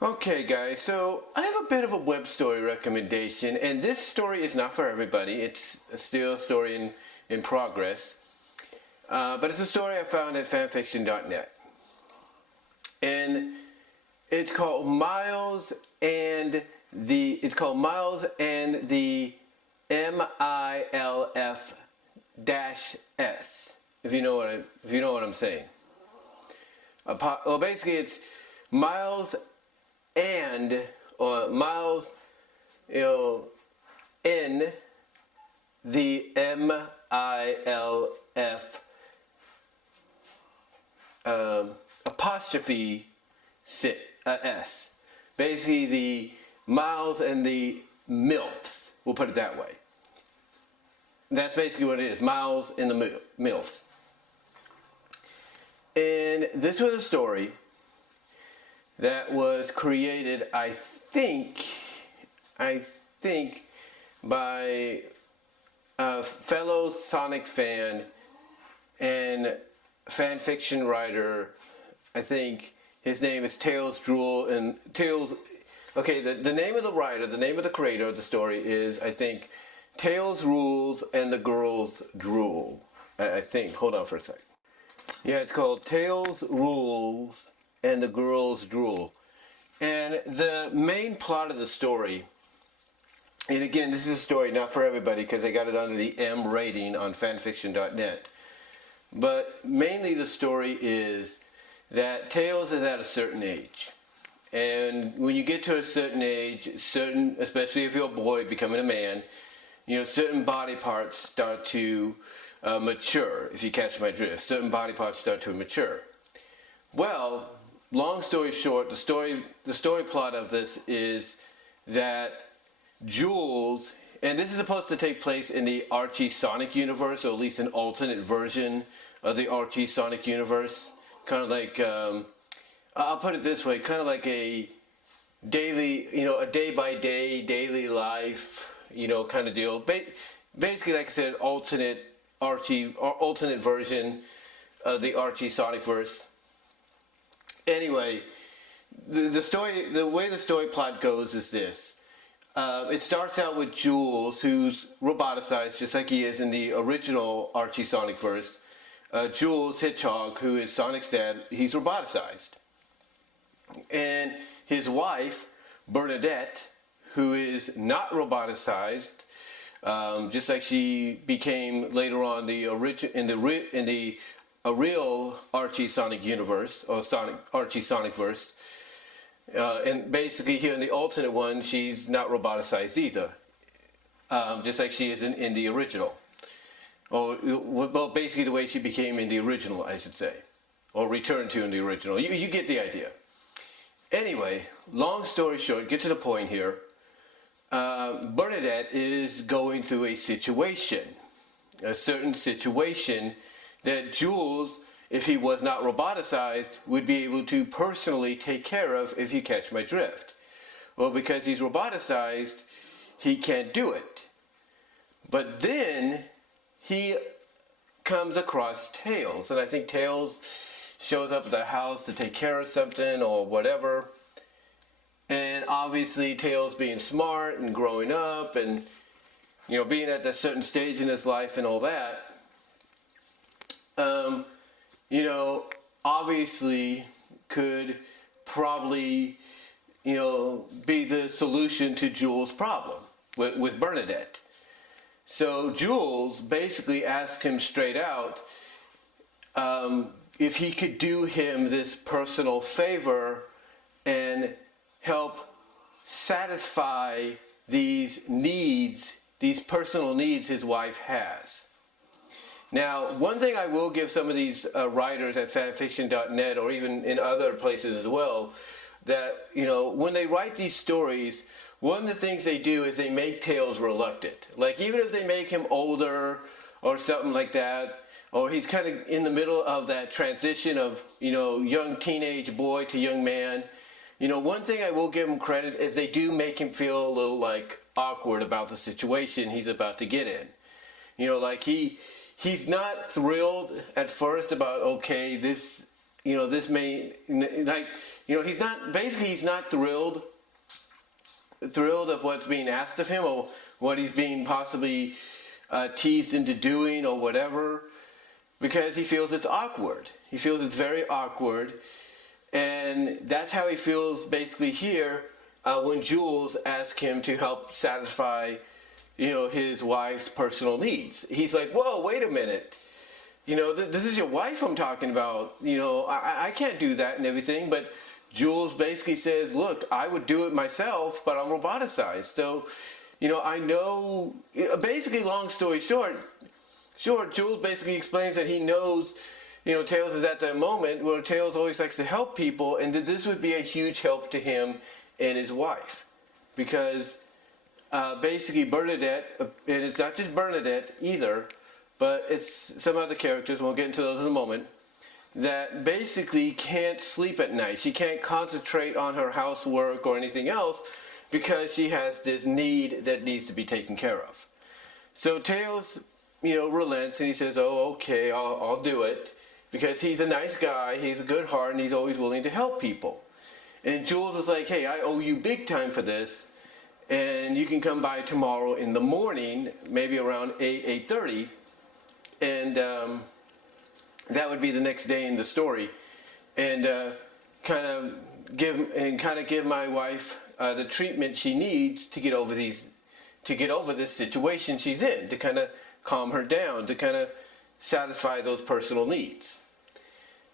Okay guys, so I have a bit of a web story recommendation, and this story is not for everybody. It's still a story in progress, but it's a story I found at fanfiction.net, and it's called Miles and the MILF -S. If you know what I'm saying. Well, basically it's Miles and Miles, in the MILF apostrophe S. Basically the Miles and the MILF'S. We'll put it that way. That's basically what it is. Miles and the MILF'S. And this was a story that was created, I think, by a fellow Sonic fan and fan fiction writer. I think his name is Tailsrulesandthegirlsdrool, and the name of the writer, the name of the creator of the story is, I think, Tailsrulesandthegirlsdrool. I think. Hold on for a sec. Yeah, it's called Tailsrulesandthegirlsdrool. And the main plot of the story, and again, this is a story not for everybody because they got it under the M rating on fanfiction.net. But mainly the story is that Tails is at a certain age. And when you get to a certain age, especially if you're a boy becoming a man, certain body parts start to mature, if you catch my drift. Certain body parts start to mature. Well, long story short, the story plot of this is that Jules, and this is supposed to take place in the Archie Sonic universe, or at least an alternate version of the Archie Sonic universe. Kind of like, I'll put it this way, kind of like a daily, a day-by-day, daily life, kind of deal. Basically, like I said, alternate version of the Archie Sonic verse. Anyway, the way the story plot goes is this. It starts out with Jules, who's roboticized just like he is in the original Archie Sonic verse. Jules, Hedgehog, who is Sonic's dad, he's roboticized. And his wife, Bernadette, who is not roboticized, just like she became later on in the real Archie Sonic universe, or Archie Sonic verse. And basically here in the alternate one, she's not roboticized either, just like she is in the original. Well, basically the way she became in the original, I should say, or returned to in the original. You get the idea. Anyway, long story short, get to the point here. Bernadette is going through a certain situation that Jules, if he was not roboticized, would be able to personally take care of, if you catch my drift. Well, because he's roboticized, he can't do it. But then he comes across Tails, and I think Tails shows up at the house to take care of something or whatever. And obviously Tails, being smart and growing up and being at a certain stage in his life and all that, obviously could probably, be the solution to Jules' problem with Bernadette. So Jules basically asked him straight out if he could do him this personal favor and help satisfy these personal needs his wife has. Now, one thing I will give some of these writers at fanfiction.net, or even in other places as well, that, when they write these stories, one of the things they do is they make Tails reluctant. Like, even if they make him older or something like that, or he's kind of in the middle of that transition of, young teenage boy to young man, one thing I will give him credit is they do make him feel a little, like, awkward about the situation he's about to get in. Like he's not thrilled at first about, okay, this may, like, he's not thrilled of what's being asked of him, or what he's being possibly teased into doing or whatever, because he feels it's awkward. He feels it's very awkward, and that's how he feels basically here when Jules asks him to help satisfy, his wife's personal needs. He's like, whoa, wait a minute. This is your wife I'm talking about. I can't do that and everything, but Jules basically says, look, I would do it myself, but I'm roboticized. So, I know, basically, long story short, Jules basically explains that he knows, Tails is at that moment where Tails always likes to help people, and that this would be a huge help to him and his wife. Because basically Bernadette, and it's not just Bernadette either, but it's some other characters, and we'll get into those in a moment, that basically can't sleep at night. She can't concentrate on her housework or anything else because she has this need that needs to be taken care of. So Tails, relents, and he says, oh, okay, I'll do it, because he's a nice guy, he's a good heart, and he's always willing to help people. And Jules is like, hey, I owe you big time for this, and you can come by tomorrow in the morning, maybe around 8:30, and that would be the next day in the story, and kind of give my wife the treatment she needs to get over this situation she's in, to kind of calm her down, to kind of satisfy those personal needs.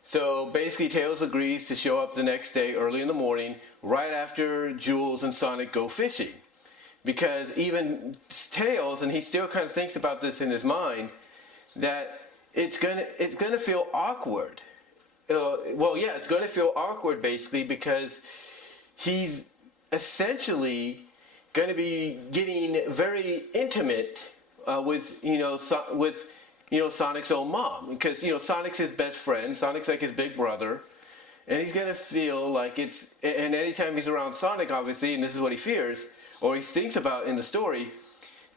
So basically Tails agrees to show up the next day early in the morning, right after Jules and Sonic go fishing. Because even Tails, and he still kind of thinks about this in his mind, that it's gonna feel awkward. It's gonna feel awkward basically, because he's essentially going to be getting very intimate with Sonic's own mom, because Sonic's his best friend. Sonic's like his big brother, and he's going to feel like it's. And anytime he's around Sonic, obviously, and this is what he fears or he thinks about in the story,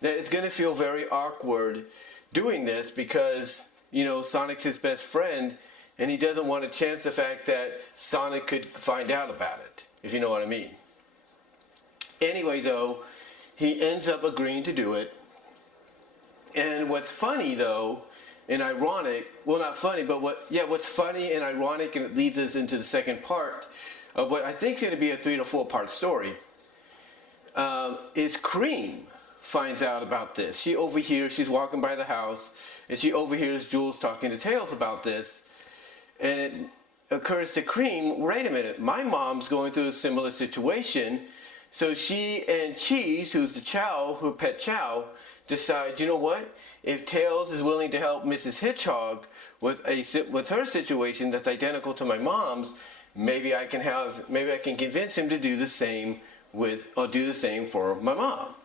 that it's going to feel very awkward doing this, because Sonic's his best friend, and he doesn't want to chance the fact that Sonic could find out about it, if you know what I mean. Anyway, though, he ends up agreeing to do it. And what's funny, though, and ironic, well, not funny, but what's funny and ironic, and it leads us into the second part of what I think is going to be a 3 to 4 part story, is Cream finds out about this. She's walking by the house, and she overhears Jules talking to Tails about this, and it occurs to Cream, wait a minute, my mom's going through a similar situation. So she and Cheese, who's her pet Chow, decide, you know what? If Tails is willing to help Mrs. Hedgehog with her situation that's identical to my mom's, maybe I can convince him to do the same for my mom.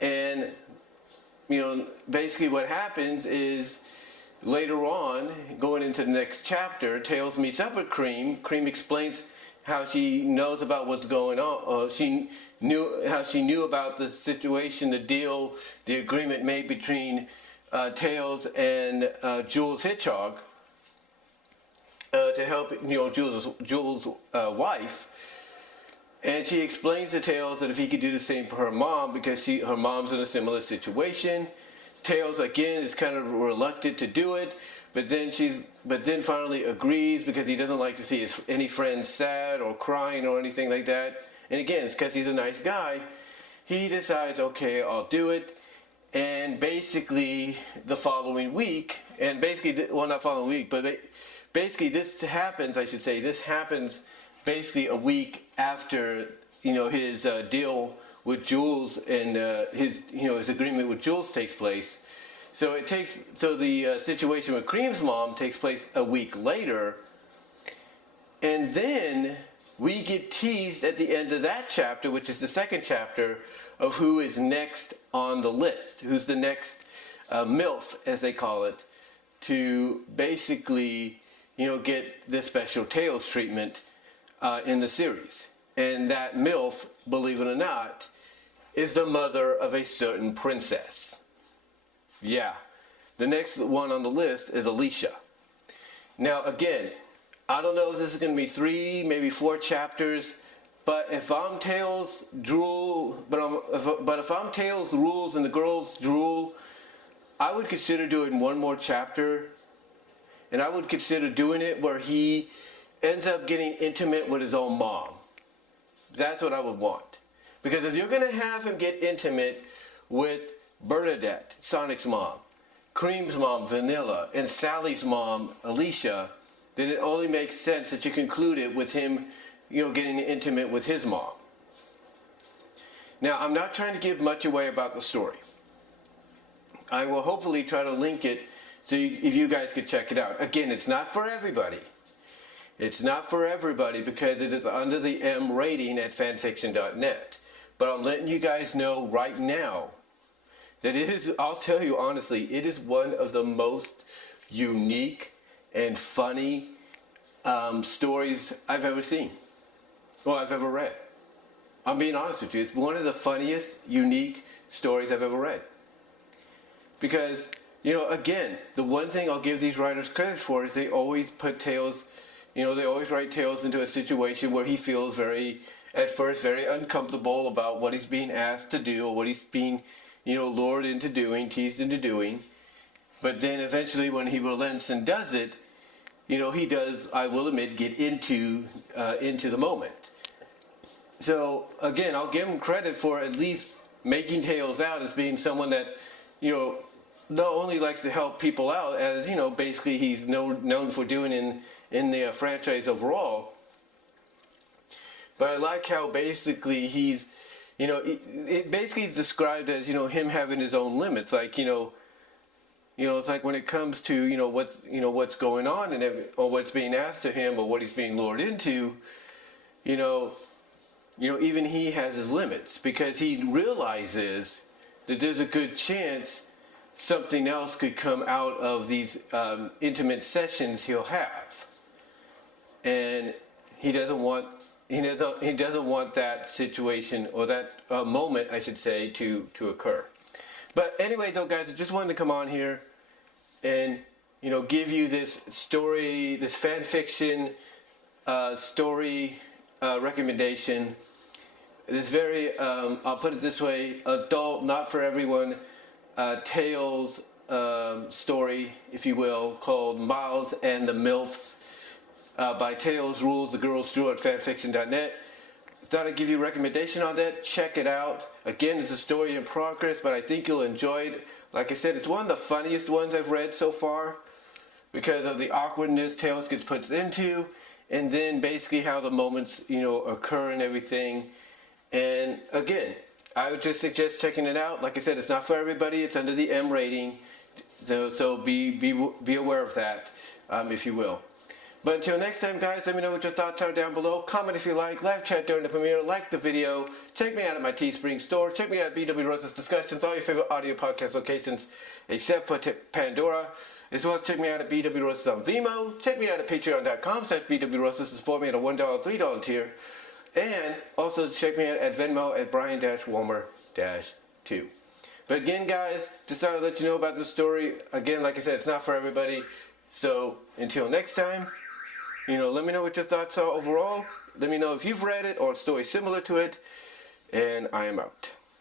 And basically what happens is, later on, going into the next chapter, Tails meets up with Cream. Cream explains how she knows about what's going on. How she knew about the situation, the deal, the agreement made between Tails and Jules Hedgehog to help Jules' wife. And she explains to Tails that if he could do the same for her mom, because her mom's in a similar situation. Tails again is kind of reluctant to do it, but then finally agrees, because he doesn't like to see any friends sad or crying or anything like that. And again, it's because he's a nice guy. He decides, okay, I'll do it. And basically the following week, and basically, well, not following week, but basically this happens basically a week after his deal with Jules, and his agreement with Jules takes place. So the situation with Cream's mom takes place a week later, and then we get teased at the end of that chapter, which is the second chapter, of who is next on the list, who's the next MILF, as they call it, to basically get the special Tails treatment in the series. And that MILF, believe it or not, is the mother of a certain princess. Yeah, the next one on the list is Alicia. Now again, I don't know if this is going to be 3, maybe 4 chapters. But if I'm Tails Drool, but if I'm Tails Rules and the Girls Drool, I would consider doing one more chapter, and I would consider doing it where he ends up getting intimate with his own mom. That's what I would want. Because if you're going to have him get intimate with Bernadette, Sonic's mom, Cream's mom, Vanilla, and Sally's mom, Alicia, then it only makes sense that you conclude it with him, getting intimate with his mom. Now, I'm not trying to give much away about the story. I will hopefully try to link it so if you guys could check it out. Again, it's not for everybody. It's not for everybody because it is under the M rating at fanfiction.net. But I'm letting you guys know right now that it is, I'll tell you honestly, it is one of the most unique and funny stories I've ever seen. Or I've ever read. I'm being honest with you. It's one of the funniest, unique stories I've ever read. Because, again, the one thing I'll give these writers credit for is they always put Tails, they always write Tails into a situation where he feels at first very uncomfortable about what he's being asked to do or what he's being, lured into doing, teased into doing. But then eventually when he relents and does it, he does, I will admit, get into the moment. So, again, I'll give him credit for at least making Tails out as being someone that, not only likes to help people out, as, basically he's known for doing in the franchise overall. But I like how basically he's, it basically is described as, him having his own limits. Like, it's like when it comes to, what's going on and or what's being asked of him or what he's being lured into, even he has his limits because he realizes that there's a good chance something else could come out of these intimate sessions he'll have, and he doesn't want that situation or that moment, I should say, to occur. But anyway, though, guys, I just wanted to come on here and give you this story, this fan fiction story recommendation. This very, I'll put it this way, adult, not for everyone, Tails story, if you will, called Miles and the MILF'S by Tailsrulesandthegirlsdrool at fanfiction.net. Thought I'd give you a recommendation on that. Check it out. Again, it's a story in progress, but I think you'll enjoy it. Like I said, it's one of the funniest ones I've read so far because of the awkwardness Tails gets put into, and then basically how the moments, occur and everything. And again, I would just suggest checking it out. Like I said, it's not for everybody. It's under the M rating, so be aware of that, if you will. But until next time, guys, let me know what your thoughts are down below. Comment if you like. Live chat during the premiere. Like the video. Check me out at my Teespring store. Check me out at BW Rosa's Discussions, all your favorite audio podcast locations, except for Pandora. As well as check me out at BW Rosas on VENMO. Check me out at patreon.com/BW Rosas to support me at a $1, $3 tier. And also check me out at Venmo at Brian-Walmer-2. But again, guys, just thought I'd let you know about this story. Again, like I said, it's not for everybody. So until next time, let me know what your thoughts are overall. Let me know if you've read it or a story similar to it. And I am out.